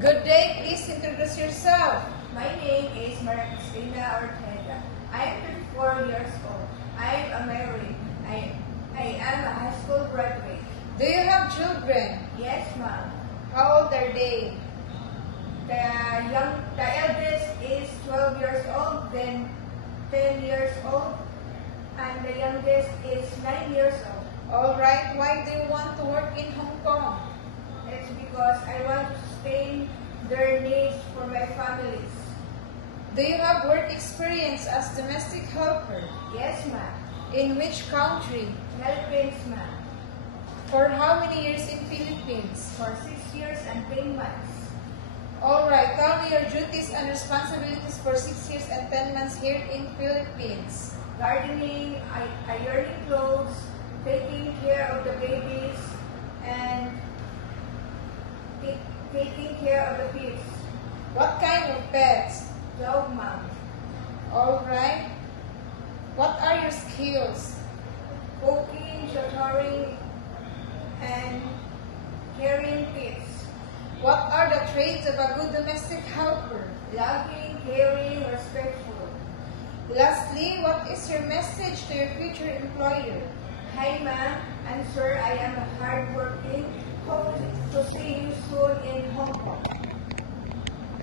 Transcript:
Good day, please introduce yourself. My name is Maria Cristina Ortega. I am 34 years old. I am married. I am a high school graduate. Do you have children? Yes, ma'am. How old are they? The eldest is 12 years old, then 10 years old, and the youngest is 9 years old. Alright, why do you want to work in Hong Kong? It's because I want to sustain their needs for my families. Do you have work experience as domestic helper? Yes, ma'am. In which country? Philippines, ma'am. For how many years in Philippines? For 6 years and 10 months. Alright, tell me your duties and responsibilities for 6 years and 10 months here in Philippines. Gardening, ironing clothes, taking care of the babies, and taking care of the pigs. What kind of pets? Dog, ma'am. Alright. What are your skills? Cooking, sheltering, and caring pigs. What are the traits of a good domestic helper? Loving, caring, respectful. Lastly, what is your message to your future employer? Hi, ma'am and sir, I am hardworking. Hope to see you soon in Hong Kong.